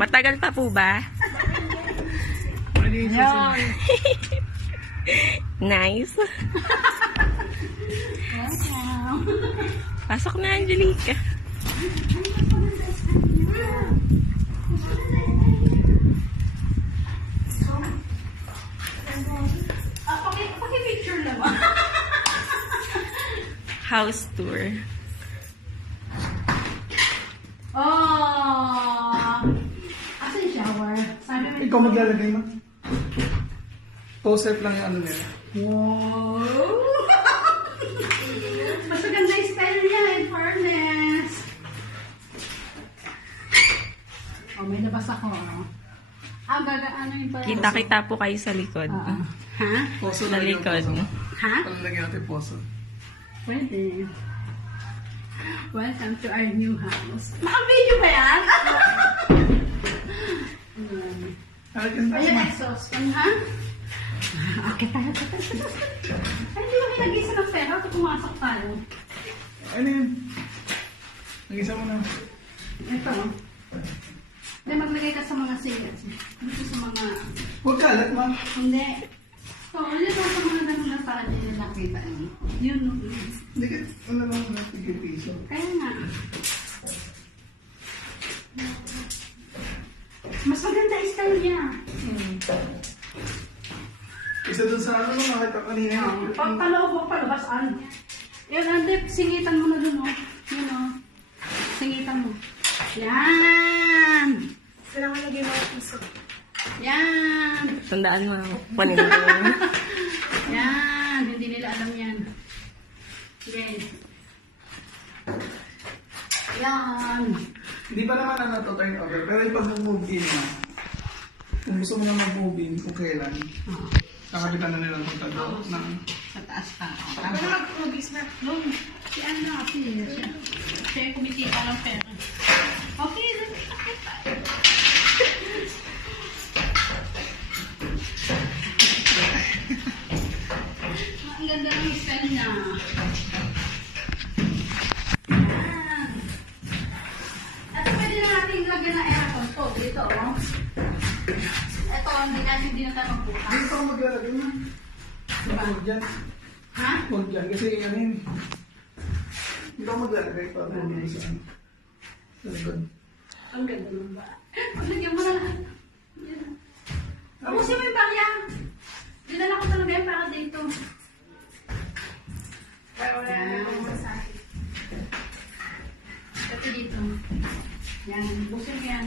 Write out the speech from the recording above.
Matagal pa po ba? Yan. Nice. Welcome. Pasok na, Angelica. Paki-picture naman. House tour. Oh! Asan yung shower? Sabi mo Ikaw maglalagay mo. Post-up lang yung ano nila. wow! Mas maganda yung style niya, in fairness. Oh, may labas ako. Ano yung parang... Kita-kita po kayo sa likod. Ha? Poso Sa lang yung likod. poso. Ha? Palalagyan natin poso. Pwede. Welcome to our new house. Naka-video ba yan? Ayun, exhaust fan, ha? Okay, tayo. Ay, hindi mo kinag-isa ng pera at pumasok tayo. Ano yun? Nag-isa mo na. Ito. Hindi, maglagay ka sa mga sales. Dito sa mga... Huwag kalat, ma. Hindi. So, ulit ako sa mga ganun na para hindi nila nakita. Yun, no? Hindi ka, ano lang na, tigil-piso. Kaya nga. Mas maganda yung style niya. Isa dun sa ano, nakita kanina. Pagpaloob mo palabasan. Yun, ande, singitan mo na dun, oh. Yun, oh. Singitan mo. Yan! Sila mo lagay mga piso. Yan! Tandaan mo. Kunin mo. Yan! Hindi nila alam yan. Okay. Yan! Hindi pa naman ano to turn over, pero yung pag-move in na, kung gusto mo na mag-move in, kung kailan, kakalitan na nila ng kontado ng Sa taas pa. Ano mag-movies na? Doon. Si ano, siya yung kumikita ng pera. Okay, doon. Ang ganda ng style niya. Yan. At pwede na natin lagyan ng aircon to. Dito, oh. Ito, hindi na tayo magbukas. hindi pa ako maglalagay na. Diba? Huwag dyan. Ha? Huwag dyan, kasi ano yun. Hindi ako maglalagay pa. Hindi sa ano. Sa likod. Ang ganda ng ba? Paglagyan mo na lahat. Yan. Tapusin mo yung bagya. Dinala ko talaga yan para dito. Para wala na akong masahe. Ito dito. Yan. Tapusin mo yan.